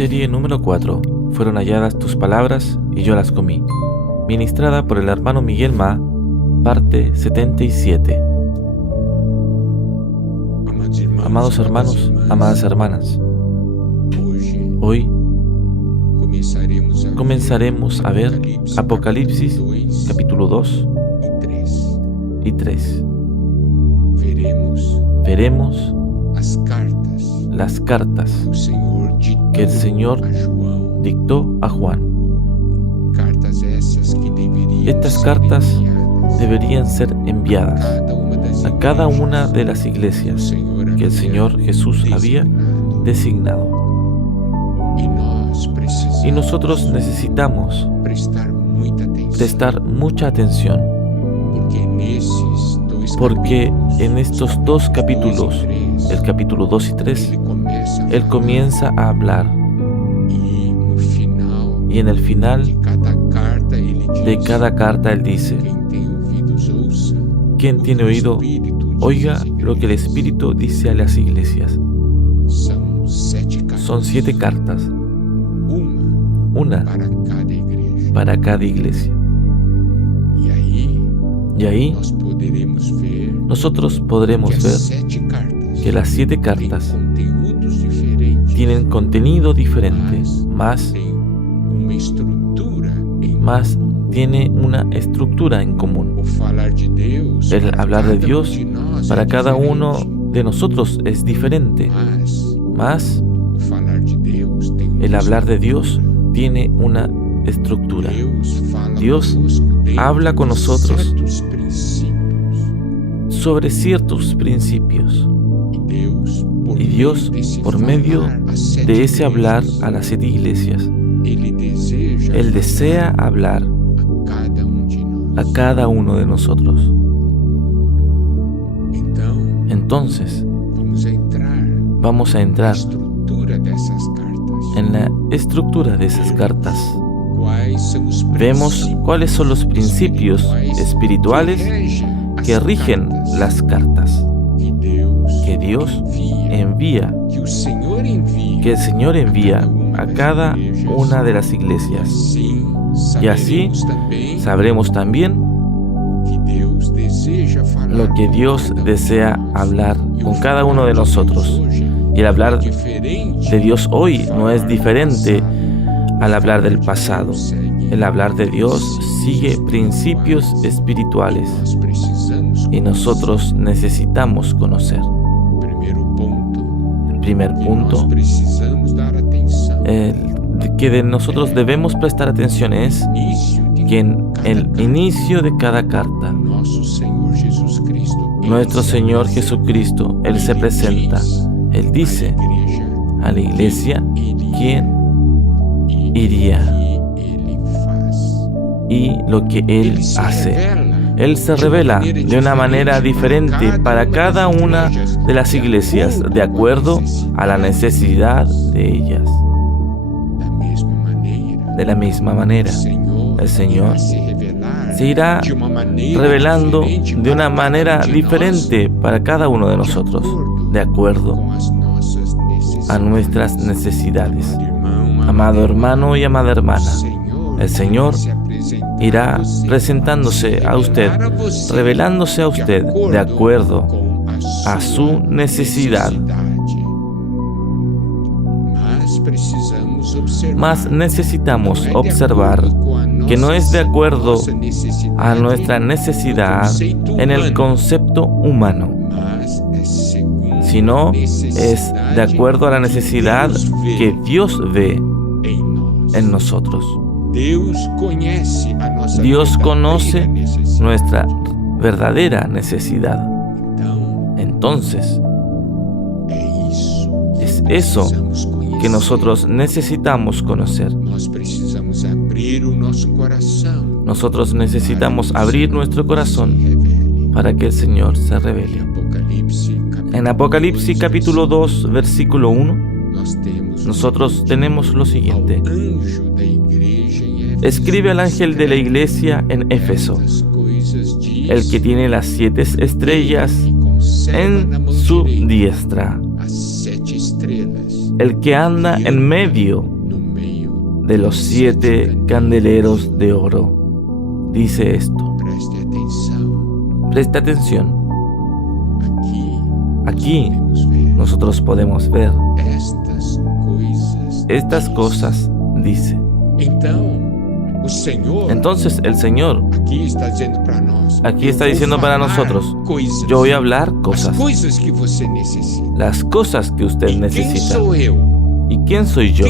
Serie número 4. Fueron halladas tus palabras y yo las comí. Ministrada por el hermano Miguel Ma, parte 77. Amados hermanos, amadas hermanas, hoy comenzaremos a ver Apocalipsis capítulo 2 y 3. Veremos las cartas que el Señor dictó a Juan. Estas cartas deberían ser enviadas a cada una de las iglesias que el Señor Jesús había designado. Y nosotros necesitamos prestar mucha atención, porque en estos dos capítulos, el capítulo 2 y 3, Él comienza a hablar. Y en el final de cada carta Él dice: quien tiene oído, oiga lo que el Espíritu dice a las iglesias. Son 7 cartas, una para cada iglesia. Y ahí nosotros podremos ver que las 7 cartas tienen contenido diferente, más tiene una estructura en común. El hablar de Dios para cada uno de nosotros es diferente, más el hablar de Dios tiene una estructura. Dios habla con nosotros sobre ciertos principios, y Dios, por medio de ese hablar a las 7 iglesias, Él desea hablar a cada uno de nosotros. Entonces, vamos a entrar en la estructura de esas cartas. Vemos cuáles son los principios espirituales que rigen las cartas que Dios envía, que el Señor envía a cada una de las iglesias. Y así sabremos también lo que Dios desea hablar con cada uno de nosotros. Y el hablar de Dios hoy no es diferente al hablar del pasado. El hablar de Dios sigue principios espirituales y nosotros necesitamos conocer. El primer punto que nosotros debemos prestar atención es que en el inicio de cada carta, nuestro Señor Jesucristo, Él se presenta. Él dice a la iglesia quién iría y lo que Él hace. Él se revela de una manera diferente para cada una de las iglesias, de acuerdo a la necesidad de ellas. De la misma manera, el Señor se irá revelando de una manera diferente para cada uno de nosotros, de acuerdo a nuestras necesidades. Amado hermano y amada hermana, el Señor irá presentándose a usted, revelándose a usted de acuerdo a su necesidad. Mas necesitamos observar que no es de acuerdo a nuestra necesidad en el concepto humano, sino es de acuerdo a la necesidad que Dios ve en nosotros. Dios conoce nuestra verdadera necesidad. Entonces, es eso que nosotros necesitamos conocer. Nosotros necesitamos abrir nuestro corazón para que el Señor se revele. En Apocalipsis capítulo 2, versículo 1, nosotros tenemos lo siguiente: escribe al ángel de la iglesia en Éfeso, el que tiene las 7 estrellas en su diestra, el que anda en medio de los 7 candeleros de oro. Dice esto. Preste atención. Aquí nosotros podemos ver estas cosas, dice. Entonces el Señor aquí está diciendo para nosotros, yo voy a hablar cosas, las cosas que usted necesita. ¿Y quién soy yo?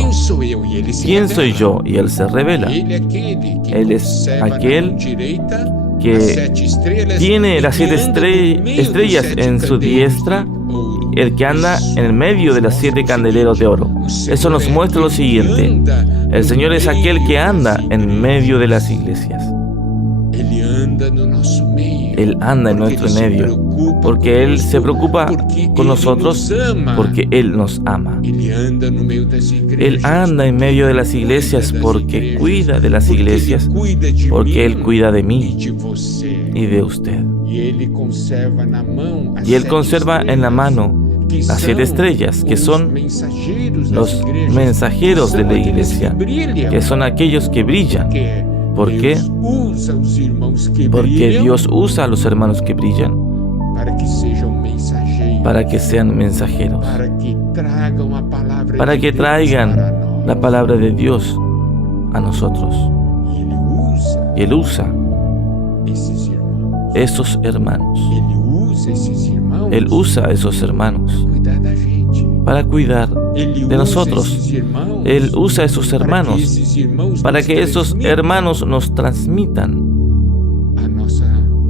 ¿Quién soy yo? Y Él se revela. Él es aquel que tiene las 7 estrellas en su diestra, el que anda en el medio de las 7 candeleros de oro. Eso nos muestra lo siguiente. El Señor es aquel que anda en medio de las iglesias. Él anda en nuestro medio, porque Él se preocupa con nosotros, porque Él nos ama. Él anda en medio de las iglesias porque cuida de las iglesias, porque Él cuida de mí y de usted. Y Él conserva en la mano las 7 estrellas, que son los mensajeros de la iglesia, que son aquellos que brillan. ¿Por qué? Porque Dios usa a los hermanos que brillan para que sean mensajeros, para que traigan la palabra de Dios a nosotros. Y Él usa esos hermanos. Él usa a esos hermanos para cuidar de nosotros. Él usa a esos hermanos para que esos hermanos nos transmitan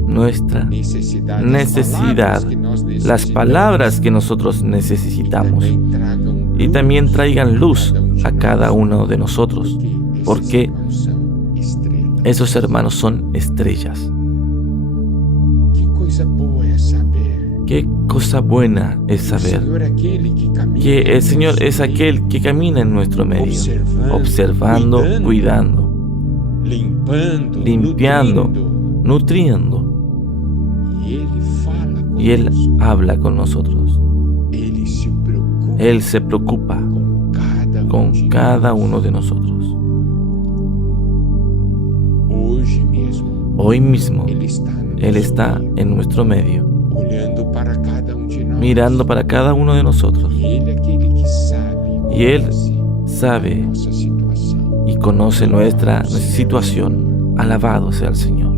nuestra necesidad, las palabras que nosotros necesitamos, y también traigan luz a cada uno de nosotros, porque esos hermanos son estrellas. Qué cosa buena es saber que el Señor es aquel que camina en nuestro medio, observando, cuidando, limpiando, nutriendo. Y Él habla con nosotros. Él se preocupa con cada uno de nosotros. Hoy mismo Él está en nuestro medio, mirando para cada uno de nosotros. Y Él sabe y conoce nuestra situación. Alabado sea el Señor.